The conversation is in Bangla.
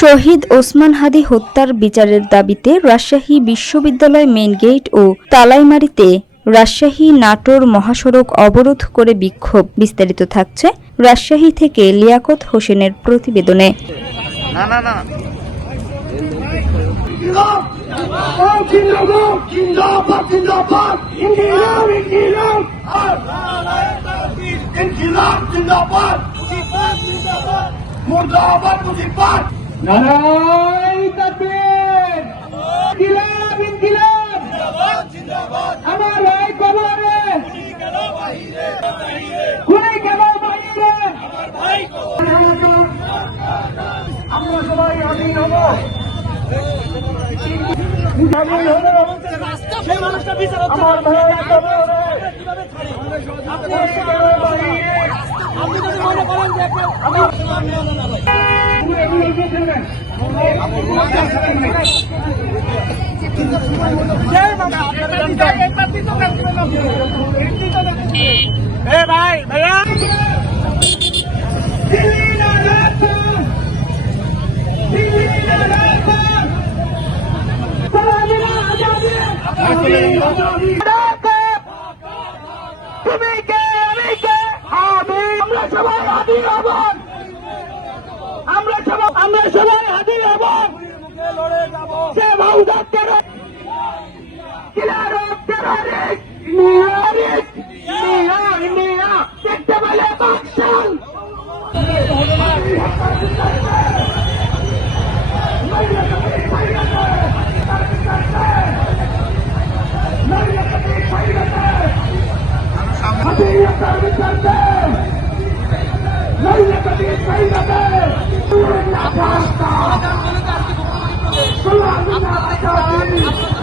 শহীদ ওসমান হাদি হত্যার বিচারের দাবিতে রাজশাহী বিশ্ববিদ্যালয় মেইন গেট ও তালাইমারীতে রাজশাহী নাটোর মহাসড়ক অবরোধ করে বিক্ষোভ। বিস্তারিত থাকছে রাজশাহী থেকে লিয়াকত হোসেনের প্রতিবেদনে। নারায়ণ তাকবীর, ইনকিলাব ইনকিলাব, আমার ভাই কবরে, খুনি কেন বাহিরে, আমরা সবাই আমিন হব। আমার ভাই কবরে, আপনি কেন বাহিরে, আপনি যদি মনে করেন যে ভাই ভাইয়া তুমি কে আমি কে আমরা সবাই হাজির হব, আমরা সবাই হাজির হব। সে ভাউদার কিলার টেররিস্ট নিয়ারিস্ট নিয়া দেখতে বলে বাকশাল Selamat